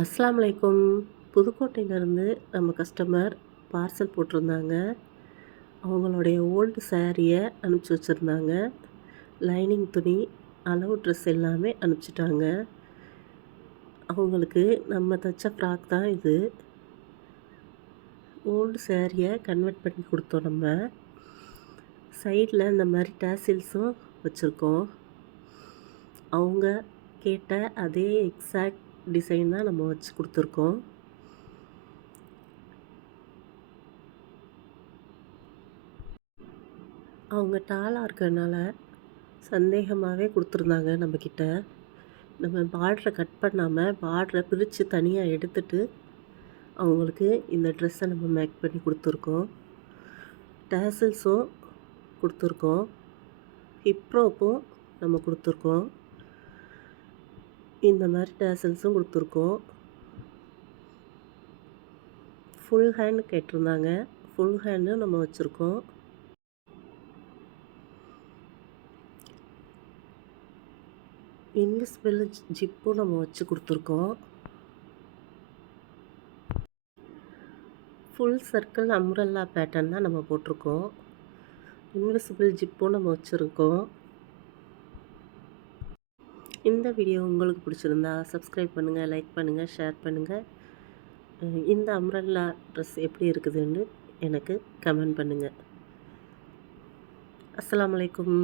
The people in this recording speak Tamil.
அஸ்ஸலாமு அலைக்கும். புதுக்கோட்டையிலேருந்து நம்ம கஸ்டமர் பார்சல் போட்டிருந்தாங்க. அவங்களுடைய ஓல்டு சாரீயை அனுப்பிச்சி வச்சுருந்தாங்க. லைனிங் துணி, அளவு ட்ரெஸ் எல்லாமே அனுப்பிச்சிட்டாங்க. அவங்களுக்கு நம்ம தைச்ச ஃப்ராக் தான் இது. ஓல்டு சாரியை கன்வெர்ட் பண்ணி கொடுத்தோம் நம்ம. சைடில் இந்த மாதிரி டேசில்ஸும் வச்சுருக்கோம். அவங்க கேட்ட அதே எக்ஸாக்ட் டிசைன் தான் நம்ம வச்சு கொடுத்துருக்கோம். அவங்க டாலாக இருக்கறனால சந்தேகமாகவே கொடுத்துருந்தாங்க நம்மக்கிட்ட. நம்ம பார்டரை கட் பண்ணாமல் பார்டரை பிரித்து தனியாக எடுத்துட்டு அவங்களுக்கு இந்த ட்ரெஸ்ஸை நம்ம மேக் பண்ணி கொடுத்துருக்கோம். டேசில்ஸும் கொடுத்துருக்கோம். ஹிப் ரோப்பும் நம்ம கொடுத்துருக்கோம். இந்த மாதிரி டேசில்ஸும் கொடுத்துருக்கோம். ஃபுல் ஹேண்ட் கேட்டிருந்தாங்க. ஃபுல் ஹேண்டும் நம்ம வச்சுருக்கோம். இன்விசிபிள் ஜிப்பும் நம்ம வச்சு கொடுத்துருக்கோம். ஃபுல் சர்க்கிள் அம்ப்ரெல்லா பேட்டர்ன் தான் நம்ம போட்டிருக்கோம். இன்விசிபிள் ஜிப்பும் நம்ம வச்சுருக்கோம். இந்த வீடியோ உங்களுக்கு பிடிச்சிருந்தா சப்ஸ்கிரைப் பண்ணுங்கள், லைக் பண்ணுங்கள், ஷேர் பண்ணுங்கள். இந்த அம்ப்ரெல்லா ட்ரெஸ் எப்படி இருக்குதுன்னு எனக்கு கமெண்ட் பண்ணுங்கள். அஸ்ஸலாமு அலைக்கும்.